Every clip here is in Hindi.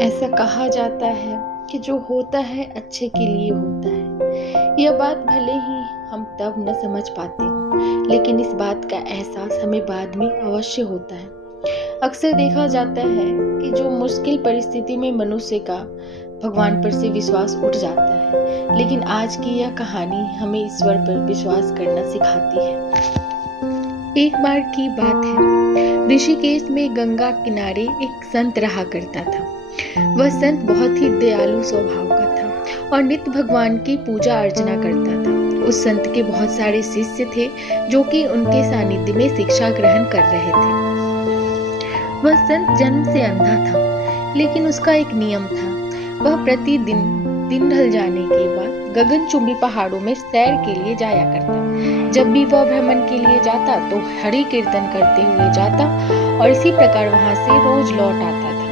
ऐसा कहा जाता है कि जो होता है अच्छे के लिए होता है। यह बात भले ही हम तब न समझ पाते हों, लेकिन इस बात का एहसास हमें बाद में अवश्य होता है। अक्सर देखा जाता है कि जो मुश्किल परिस्थिति में मनुष्य का भगवान पर से विश्वास उठ जाता है, लेकिन आज की यह कहानी हमें ईश्वर पर विश्वास करना सिखाती है। एक बार की बात है, ऋषिकेश में गंगा किनारे एक संत रहा करता था। वह संत बहुत ही दयालु स्वभाव का था और नित्य भगवान की पूजा अर्चना करता था। उस संत के बहुत सारे शिष्य थे जो कि उनके सानिध्य में शिक्षा ग्रहण कर रहे थे। वह संत जन्म से अंधा था, लेकिन उसका एक नियम था। वह प्रतिदिन दिन ढल जाने के बाद गगनचुंबी पहाड़ों में सैर के लिए जाया करता। जब भी वह भ्रमण के लिए जाता तो हरि कीर्तन करते हुए जाता और इसी प्रकार वहां से रोज लौट आता था।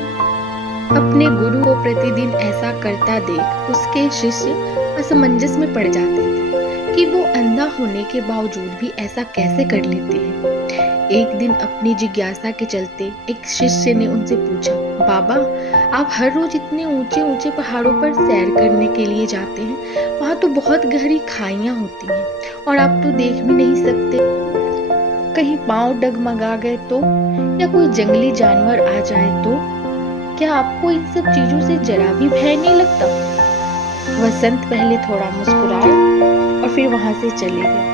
अपने गुरु को प्रतिदिन ऐसा करता देख उसके शिष्य असमंजस में पड़ जाते थे कि वो अंधा होने के बावजूद भी ऐसा कैसे कर लेते हैं। एक दिन अपनी जिज्ञासा के चलते एक शिष्य ने उनसे पूछा, बाबा, आप हर रोज इतने ऊंचे ऊंचे पहाड़ों पर सैर करने के लिए जाते हैं, वहां तो बहुत गहरी खाइयां होती हैं और आप तो देख भी नहीं सकते। कहीं पांव डगमगा गए तो, या कोई जंगली जानवर आ जाए तो क्या आपको इन सब चीजों से जरा भी भय नहीं लगता? वह संत पहले थोड़ा मुस्कुराए और फिर वहां से चले गए।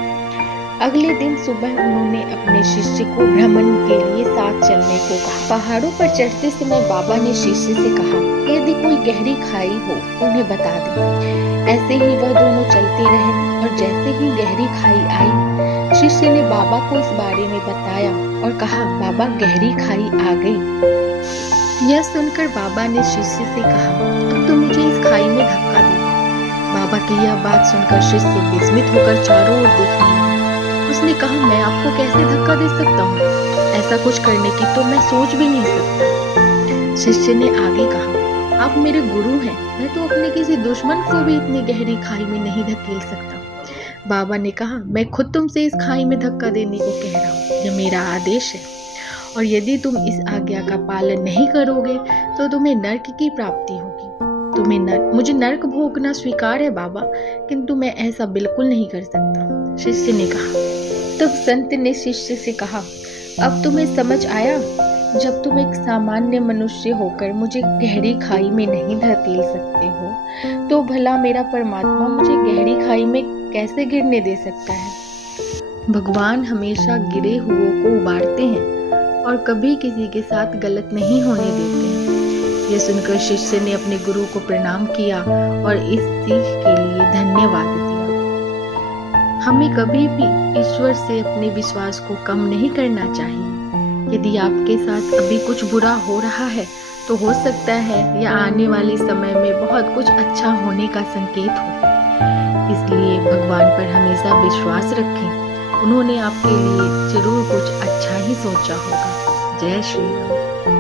अगले दिन सुबह उन्होंने अपने शिष्य को भ्रमण के लिए साथ चलने को कहा। पहाड़ों पर चढ़ते समय बाबा ने शिष्य से कहा, यदि कोई गहरी खाई हो उन्हें बता दें। ऐसे ही वह दोनों चलते रहे और जैसे ही गहरी खाई आई, शिष्य ने बाबा को इस बारे में बताया और कहा, बाबा, गहरी खाई आ गई। यह सुनकर बाबा ने शिष्य से कहा, अब तो मुझे इस खाई में धक्का दे। बाबा की यह बात सुनकर शिष्य विस्मित होकर चारों ओर देखने लगा। उसने कहा, मैं आपको कैसे धक्का दे सकता हूँ? ऐसा कुछ करने की तो मैं सोच भी नहीं सकता। शिष्य ने आगे कहा, आप मेरे गुरु हैं, मैं तो अपने किसी दुश्मन को भी इतनी गहरी खाई में नहीं धकेल सकता। बाबा ने कहा, मैं खुद तुमसे इस खाई में धक्का देने को कह रहा हूँ, यह मेरा आदेश है और यदि तुम इस आज्ञा का पालन नहीं करोगे तो तुम्हें नर्क की प्राप्ति होगी। मुझे नर्क भोगना स्वीकार है बाबा, किंतु मैं ऐसा बिल्कुल नहीं कर सकता। शिष्य ने कहा। तब संत ने शिष्य से कहा, अब तुम्हें समझ आया? जब तुम एक सामान्य मनुष्य होकर मुझे गहरी खाई में नहीं धकेल सकते हो, तो भला मेरा परमात्मा मुझे गहरी खाई में कैसे गिरने दे सकता है? भगवान हमेशा गिरे हुओं को उबारते हैं और कभी किसी के साथ गलत नहीं होने देते हैं। यह सुनकर शिष्य ने अपने गुरु को प्रणाम किया और इस सीख के लिए धन्यवाद दिया। हमें कभी भी ईश्वर से अपने विश्वास को कम नहीं करना चाहिए। यदि आपके साथ अभी कुछ बुरा हो रहा है तो हो सकता है या आने वाले समय में बहुत कुछ अच्छा होने का संकेत हो। इसलिए भगवान पर हमेशा विश्वास रखें, उन्होंने आपके लिए जरूर कुछ अच्छा ही सोचा होगा। जय श्री राम।